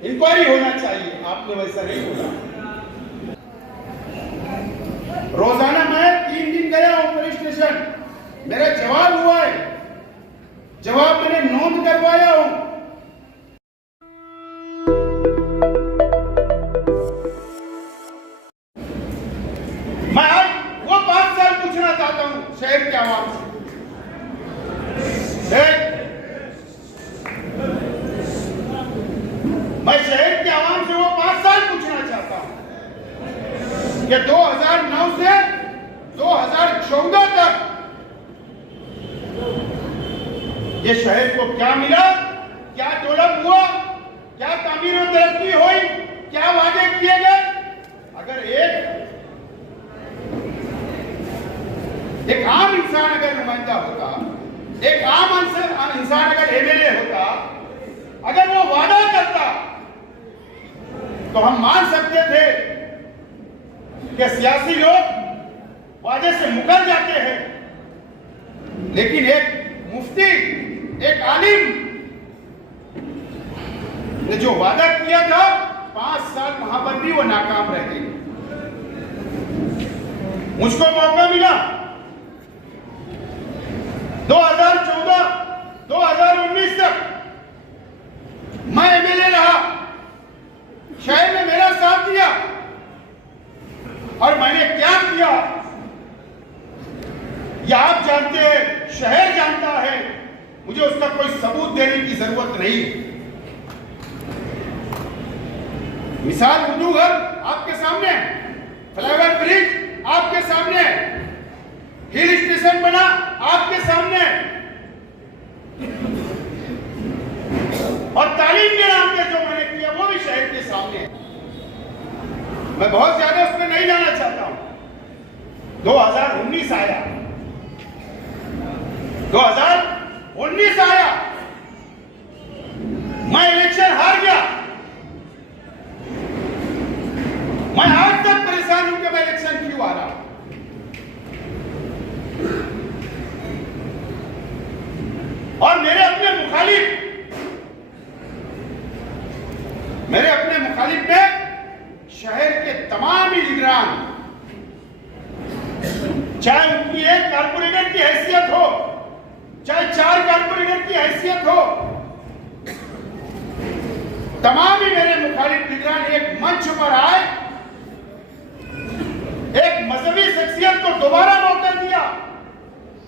Inquiry होना चाहिए। आपने वैसा नहीं बोला। रोजाना मैं 3 दिन गया हूं पुलिस स्टेशन, मेरा जवाब हुआ है, जवाब मैंने नोट करवाया हूं। मैं आज वो 5 साल पूछना चाहता हूं शहर के आवाम से। मैं शहर के आवाम से वो 5 साल पूछना चाहता हूं कि 2009 से 2014 तक ये शहर को क्या मिला, क्या डेवलप हुआ, क्या तामीर और तरक्की हुई, क्या वादे किए गए। अगर एक आम इंसान अगर नुमाइंदा होता, एक आम इंसान अगर एमएलए होता, अगर वो वादा करता तो हम मान सकते थे कि सियासी लोग वादे से मुकर जाते हैं, लेकिन एक मुफ्ती, एक आलिम ने जो वादा किया था 5 साल वहां पर भी वो नाकाम रहे। मुझको मौका मिला 2014 2019 तक मैं एमएलए रहा, शहर ने मेरा साथ दिया और मैंने क्या किया ये आप जानते हैं, शहर जानता है। मुझे उसका कोई सबूत देने की जरूरत नहीं है। मिसाल उर्दू घर आपके सामने, फ्लाईओवर ब्रिज आपके सामने, हिल स्टेशन बना आपके सामने, और तालीम के नाम पे जो मैंने किया वो भी शहर के सामने है। मैं बहुत ज्यादा उसमें नहीं जाना चाहता हूं। 2019 आया, 2019 आया, मैं इलेक्शन हार गया। मैं आज तक परेशान हूं कि मैं इलेक्शन क्यों आ रहा। और मेरे अपने मुखालिफ में शहर के तमाम ही लीडरान, चाहे उनकी एक कारपोरेटर की हैसियत हो, चाहे 4 कारपोरेटर की हैसियत हो, तमाम ही मेरे मुखालिफ लीडरान एक मंच पर आए, एक मजहबी शख्सियत को दोबारा मौका दिया,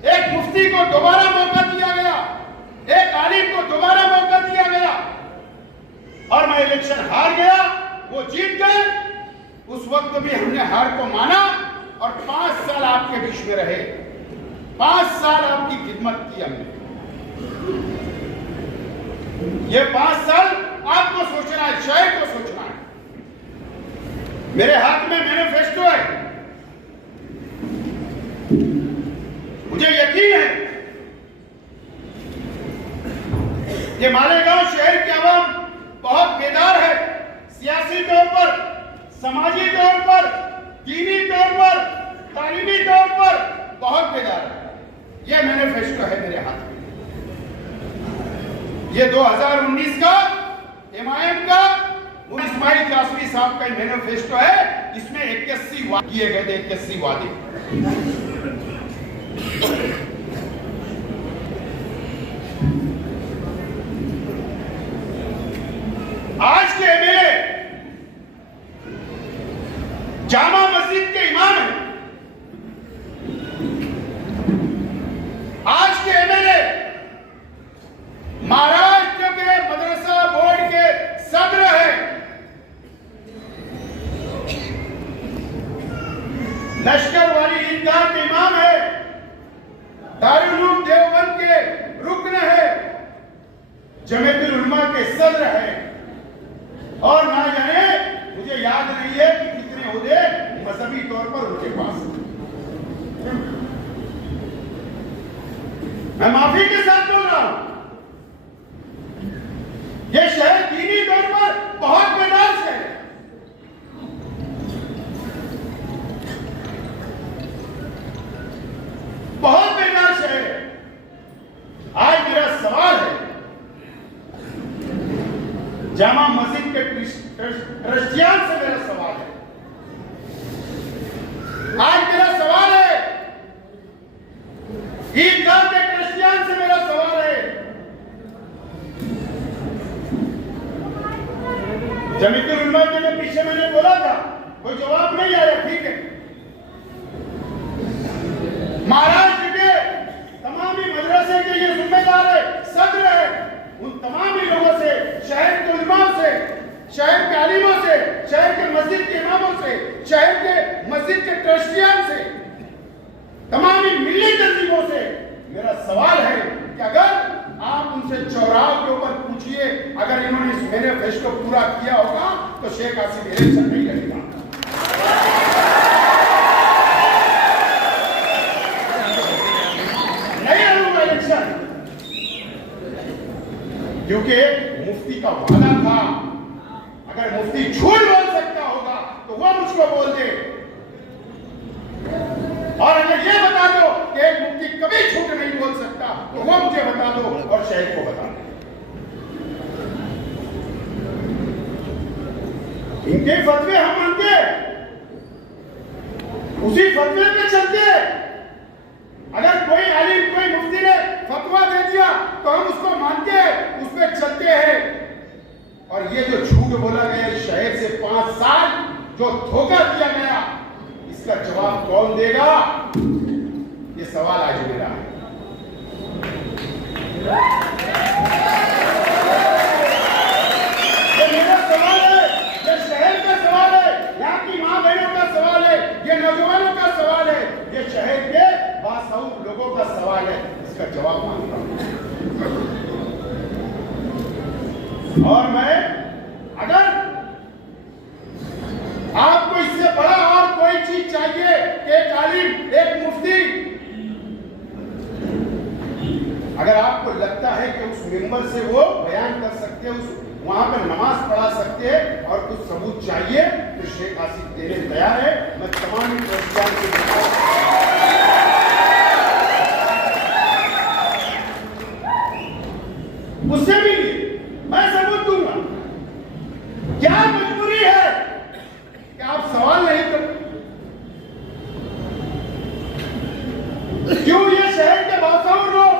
एक मुफ्ती को दोबारा मौका दिया गया, एक आलिम को दोबारा मौका दिया गया, और मैं इलेक्शन हार गया, वो जीत गए। उस वक्त भी हमने हार को माना और 5 साल आपके बीच में रहे, 5 साल आपकी खिदमत की हमने। ये 5 साल आपको सोचना है, शहर को सोचना है। मेरे हाथ में मैनिफेस्टो है, मुझे यकीन है ये मालेगांव शहर के आवाम बहुत बेदार है, सियासी तौर पर, समाजी तौर पर, दीनी तौर पर, तालीमी तौर पर बहुत बेदार है। ये मैनिफेस्टो है मेरे हाथ में। ये 2019 का एमआईएम का इस्माइल कासमी साहब का मैनिफेस्टो है। इसमें 81 वादे किए गए थे, 81 वादे। आज के एमएलए जामा मस्जिद के इमाम हैं, आज के एमएलए महाराष्ट्र के मदरसा बोर्ड के सदर हैं, लश्कर वाली ईदगाह के इमाम है, दारुल उलूम देवबंद के रुकन है, जमीयतुल उलमा के सदर है, और ना जाने मुझे याद नहीं है कि कितने ओहदे मजहबी तौर पर उनके पास। मैं माफी के साथ बोल रहा हूं, यह शहर दीनी तौर पर बहुत बेदार शहर है। बहुत बेदार शहर है। आज मेरा सवाल है, जामा मस्जिद के ट्रस्टियान से मेरा सवाल है, आज मेरा सवाल है, ईदगाह के ट्रस्टियान से मेरा सवाल है। जमीयतुल उलमा के जो पीछे मैंने बोला था, कोई जवाब नहीं आया, ठीक है। महाराष्ट्र के तमाम मदरसे के ये जिम्मेदार है, सदर है, उन तमाम लोगों से, शहर के उलमा से, शहर के आलिमों से, शहर के मस्जिद के इमामों से, शहर के मस्जिद के ट्रस्टियान से, तमाम मिली तंजीमों से मेरा सवाल है कि अगर आप उनसे चौराहों के ऊपर पूछिए, अगर इन्होंने इस मैनिफेस्टो पूरा किया होगा तो शेख हासिम इलेक्शन नहीं लड़ेगा। नहीं लड़ूंगा इलेक्शन, क्योंकि मुफ्ती का वादा था, अगर मुफ्ती झूठ बोल सकता होगा तो वो मुझको बोल दे, और अगर ये बता दो कि एक मुफ्ती कभी झूठ नहीं बोल सकता तो वो मुझे बता दो और शहर को बता दो। इनके फतवे हम मानते, उसी फतवे पे चलते। अगर कोई आलिम, कोई मुफ्ती ने फतवा दे दिया तो हम उसको मानते हैं, उस पर चलते हैं। और ये जो झूठ बोला गया शहर से 5 साल जो धोखा दिया गया, इसका जवाब कौन देगा? ये सवाल आज मेरा है। ये मेरा सवाल है, ये शहर का सवाल है, यहाँ की मां बहनों का सवाल है, ये नौजवानों का सवाल है, ये शहर के बासऊर लोगों का सवाल है। इसका जवाब मांगता हूं। और मैं, अगर आपको इससे बड़ा और कोई चीज चाहिए, एक आलिम, एक मुफ्ती, अगर आपको लगता है कि उस मेंबर से वो बयान कर सकते हैं, उस वहां पर नमाज पढ़ा सकते हैं और कुछ सबूत चाहिए, तो शेख हासिम देने तैयार है। मैं तमाम उससे भी मैं सबूत दूंगा। क्या मजबूरी है कि आप सवाल नहीं करते? क्यों ये शहर के बासऊर लोग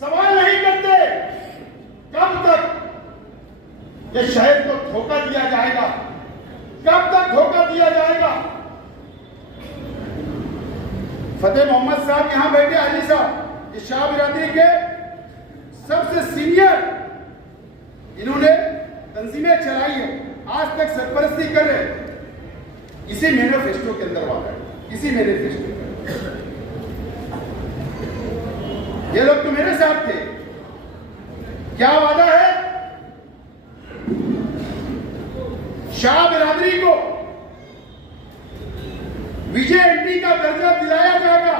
सवाल नहीं करते? कब तक ये शहर को धोखा दिया जाएगा? कब तक धोखा दिया जाएगा? फतेह मोहम्मद साहब यहां बैठे, अली साहब, ये शाह बिरादरी के सबसे सीनियर, इन्होंने तंजीमें चलाई है, आज तक सरपरस्ती कर रहे हैं। इसी मैनिफेस्टो के अंदर वादा है, इसी मैनिफेस्टो ये लोग तो मेरे साथ थे। क्या वादा है? शाह बिरादरी को विजय एंटी का दर्जा दिलाया जाएगा।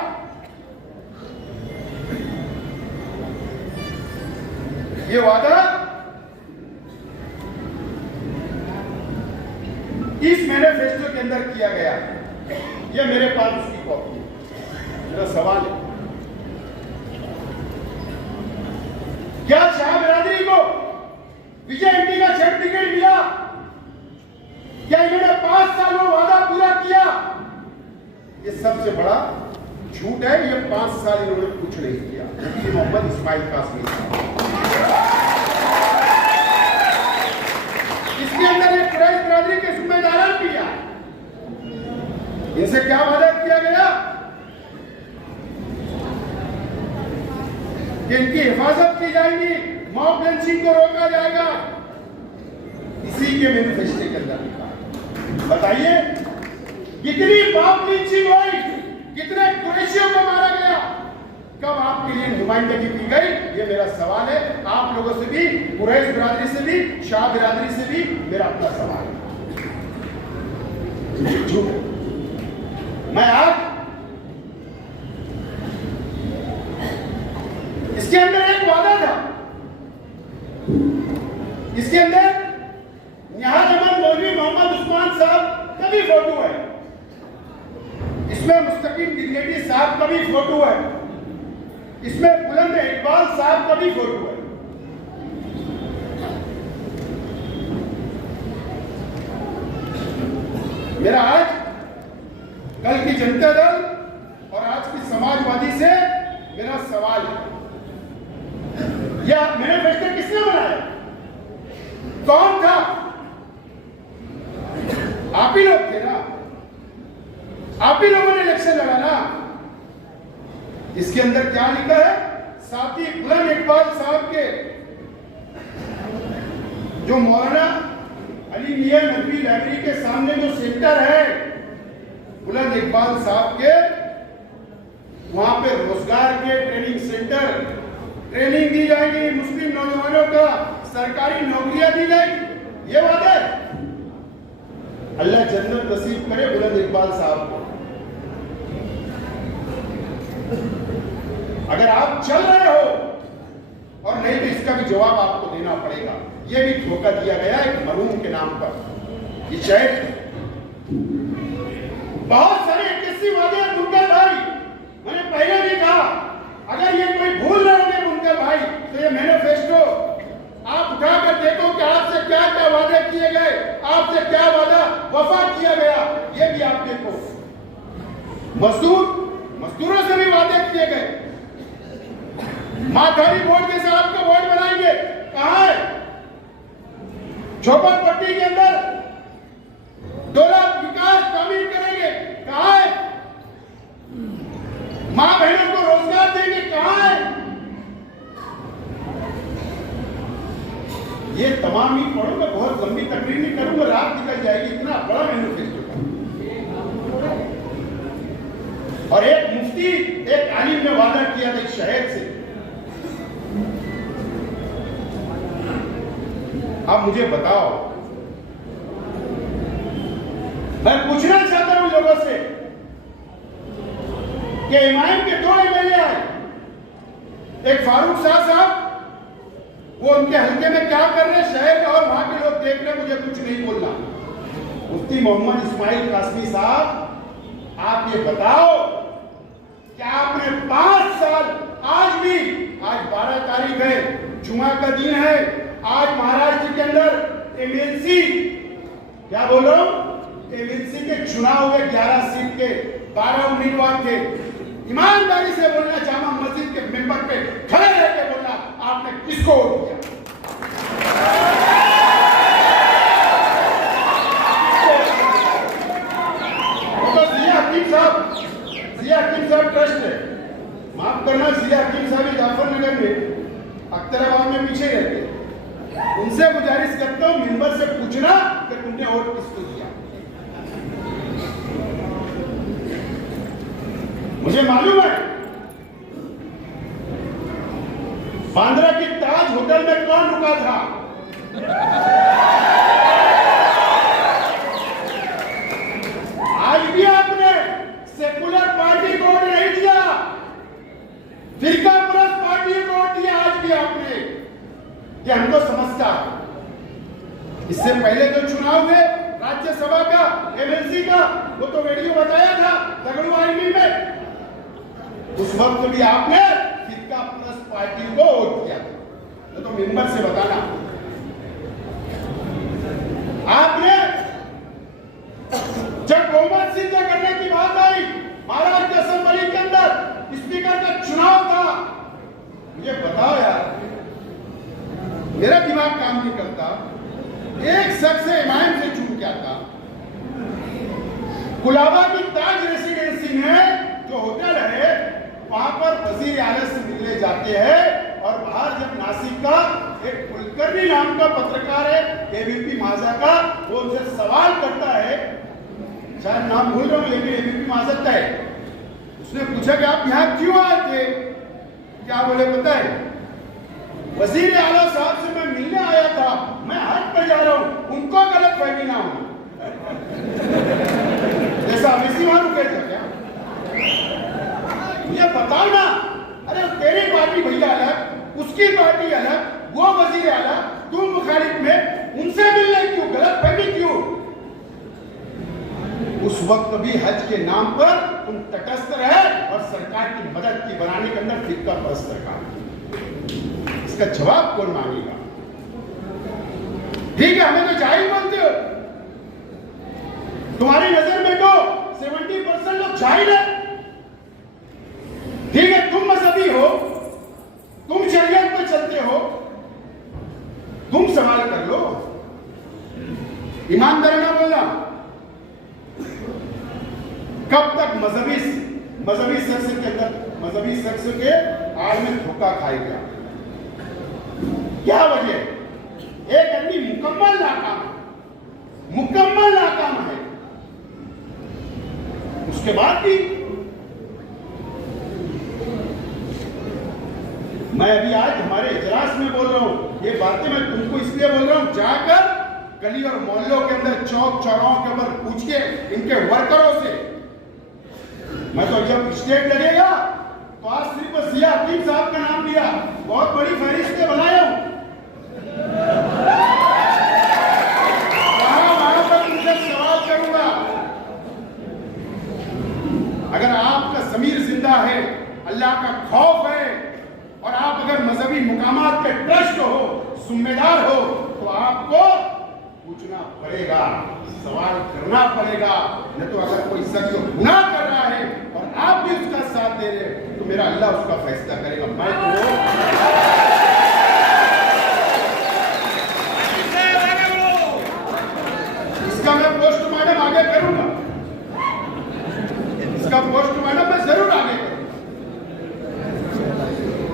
ये वादा इस मैनिफेस्टो के अंदर किया गया। ये मेरे पास उसकी कॉपी है। मेरा सवाल है, क्या शाह बिरादरी को विजय एंटी का सर्टिफिकेट मिला? क्या इन्होंने 5 साल में वादा पूरा किया? ये सबसे बड़ा झूठ है। ये 5 साल इन्होंने कुछ नहीं किया, क्योंकि मोहम्मद इस्माइल कासमी था। इसके अंदर एक कुरैश बिरादरी के जिम्मेदारान भी है। इनसे क्या वादा किया गया कि इनकी हिफाजत की जाएगी, मॉब लिंचिंग को रोका जाएगा। इसी के मैनिफेस्टो के अंदर लिखा। बताइए कितनी मॉब लिंचिंग हुई, कितने कुरैशियों को मारा गया, कब आपके लिए नुमाइंदगी की गई? ये मेरा सवाल है। आप लोगों से भी, कुरैश बिरादरी से भी, शाह बिरादरी से भी मेरा अपना सवाल है। झूठ। मैं आज इसके अंदर एक वादा था, इसके अंदर निहाल अहमद मौलवी मोहम्मद उस्मान साहब का भी फोटो है, इसमें मुस्तकीम दिलगेटी साहब का भी फोटो है, इसमें बुलंद इकबाल साहब का भी फोटो है। मेरा आज कल की जनता दल और आज की समाजवादी से मेरा सवाल है, यह मैनिफेस्टो किसने बनाया? कौन था? आप ही लोग थे ना, आप ही लोगों ने इलेक्शन लड़ा ना। इसके अंदर क्या लिखा है? साथी बुलंद इकबाल साहब के जो मौलाना अली मियां नकवी लाइब्रेरी के सामने जो सेंटर है बुलंद इकबाल साहब के, वहां पे रोजगार के ट्रेनिंग सेंटर, ट्रेनिंग दी जाएगी मुस्लिम नौजवानों का, सरकारी नौकरियां दी जाएगी। ये वादा है। अल्लाह जन्नत नसीब करे बुलंद इकबाल साहब को। अगर आप चल रहे हो और नहीं तो इसका भी जवाब आपको देना पड़ेगा। यह भी धोखा दिया गया एक मरहूम के नाम पर। ये शायद बहुत सारे 81 वादे बुनकर भाई, मैंने पहले भी कहा, अगर ये कोई भूल रहे होंगे बुनकर भाई तो ये मैनिफेस्टो आप उठाकर देखो कि आपसे क्या क्या वादे किए गए, आपसे क्या वादा वफा किया गया, ये भी आप देखो। मजदूरों से भी वादे किए गए। माथारी बोर्ड जैसे आपका बोर्ड बनाएंगे, कहां है? झोपड़पट्टी के अंदर 2 लाख विकास तामीर करेंगे, कहां है? मां बहनों को रोजगार देंगे, कहां है? ये तमाम ही पढ़ूंगा, बहुत लंबी तकरीर नहीं करूंगा, रात निकल जाएगी, इतना बड़ा मैनिफेस्टो। और एक मुफ्ती, एक आलिम ने वादा किया था एक शहर से। आप मुझे बताओ, मैं पूछना चाहता हूं लोगों से कि इमाम के 2 एमएलए आए, एक फारूक शाह साहब, वो उनके हल्के में क्या कर रहे हैं शहर का, और वहां के लोग देख रहे, मुझे कुछ नहीं बोलना। मुफ्ती मोहम्मद इस्माइल कासमी साहब, आप ये बताओ कि आपने 5 साल, आज भी, आज 12 तारीख है, जुमा का दिन है, आज महाराष्ट्र के अंदर एमएलसी, क्या बोलो, एमएलसी के चुनाव हुए 11 सीट के, 12 उम्मीदवार थे। ईमानदारी से बोलना, जामा मस्जिद के मेंबर पे खड़े रह के बोलना, आपने किसको वोट दिया? तो जिया हकीम साहब ट्रस्ट है, माफ करना, जिया हकीम साहब जाफरनगर में अख्तराबाद में पीछे रहते, उनसे गुजारिश करता हूं मेंबर से पूछना कि तुमने वोट किसको दिया। मुझे मालूम है बांद्रा की ताज होटल में कौन रुका था। आज भी आपने सेकुलर पार्टी को वोट नहीं दिया, फिरका परस्त पार्टी को वोट दिया। आज भी आपने, ये हमको समझता। इससे पहले जो चुनाव हुए राज्यसभा का, एमएलसी का, वो तो वीडियो बताया था तगड़ू आईवी में, उस वक्त भी आपने फिरका परस्त पार्टी को वोट दिया। तो मेंबर से बताना, आपने जब बहुमत सिद्ध करने की बात आई, महाराष्ट्र असेंबली के अंदर स्पीकर का चुनाव था, मुझे बताओ यार, मेरा दिमाग काम नहीं करता, एक शख्स इमाम से चूक गया था। कुलाबा की ताज रेसिडेंसी में जो होटल है, वहां पर वजीर आला से मिलने जाते हैं, और बाहर जब नासिक का एक कुलकर्णी नाम का पत्रकार है एबीपी माझा का, वो उनसे सवाल करता है, शायद नाम भूल रहा हूं लेकिन एबीपी माझा का है, उसने पूछा कि आप यहां क्यों आए थे? क्या बोले पता है? वजीर आला साहब से मैं मिलने आया था, मैं हज पे जा रहा हूं, उनको गलत फहमी ना हो। जैसा अमेसी वहां रुके थे क्या? मुझे बताओ ना, अरे तेरी पार्टी भैया अलग, उसकी पार्टी अलग, वो वजीर आला, तुम मुखालिफ में, उनसे मिलने क्यों, गलत फहमी क्यों? उस वक्त भी हज के नाम पर तुम तटस्थ रहे और सरकार की मदद की बनाने के अंदर फिरका परस्त रखा। इसका जवाब कौन मांगेगा? ठीक है, हमें तो जाहिल बोलते हो, तुम्हारी नजर में तो 70% लोग जाहिल है। ठीक है, तुम मजहबी हो, तुम शरीयत पे चलते हो, तुम सवाल कर लो, ईमानदाराना बोलना। कब तक मजहबी शख्स के अंदर, मजहबी शख्स के आड़ में धोखा खाएगा? क्या वजह? एक आदमी मुकम्मल नाकाम है, उसके बाद भी मैं अभी आज हमारे इजलास में बोल रहा हूं, ये बातें मैं तुमको इसलिए बोल रहा हूं, जाकर गली और मोहल्लों के अंदर, चौक चौराहों के ऊपर पूछ के इनके वर्करों से। मैं तो जब स्टेट लगेगा तो आज सिर्फ जिया हकीम साहब का नाम लिया, बहुत बड़ी फहरिस्त बनाया हूं। वहां पर तुमसे सवाल करूंगा, अगर आपका ज़मीर जिंदा है, अल्लाह का खौफ है, और आप अगर मजहबी मुकामात के ट्रस्ट हो, जिम्मेदार हो, तो आपको पूछना पड़ेगा, सवाल करना पड़ेगा। नहीं तो अगर कोई शख्स गुनाह कर रहा है और आप भी उसका साथ दे रहे हैं, तो मेरा अल्लाह उसका फैसला करेगा। मैं तो इसका मैं पोस्टमार्टम आगे करूंगा, इसका पोस्टमार्टम मैं जरूर आगे करूंगा।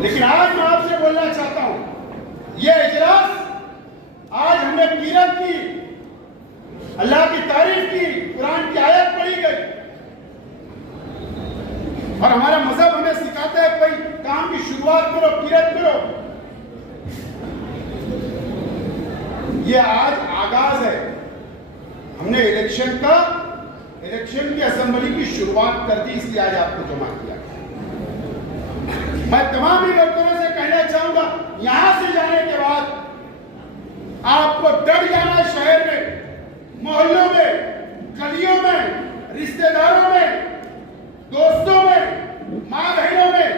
लेकिन आज मैं आपसे बोलना चाहता हूं, यह इजलास आज हमने कीरत की, अल्लाह की तारीफ की, कुरान की आयत पढ़ी गई, और हमारा मजहब हमें सिखाता है कोई काम की शुरुआत करो, कीरत करो। यह आज आगाज है, हमने इलेक्शन की असेंबली की शुरुआत कर दी, इसलिए आज आपको जमा किया। मैं तमाम ही वर्करों से कहना चाहूंगा, यहां से जाने के बाद आपको डर जाना है, शहर में, मोहल्लों में, गलियों में, रिश्तेदारों में, दोस्तों में, मां बहनों में,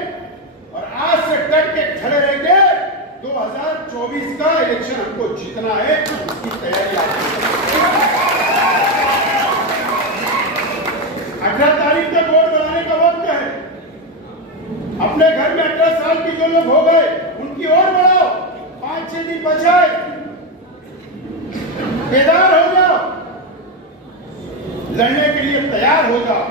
और आज से डट के खड़े रहेंगे। 2024 का इलेक्शन हमको जीतना है, उसकी तैयारी आपको 18 तारीख तक वोट बनाने का वक्त है। अपने घर में 18 साल के जो लोग हो गए उनकी और बढ़ाओ, 5-6 दिन बचाए, बेदार हो जाओ, लड़ने के लिए तैयार हो जाओ।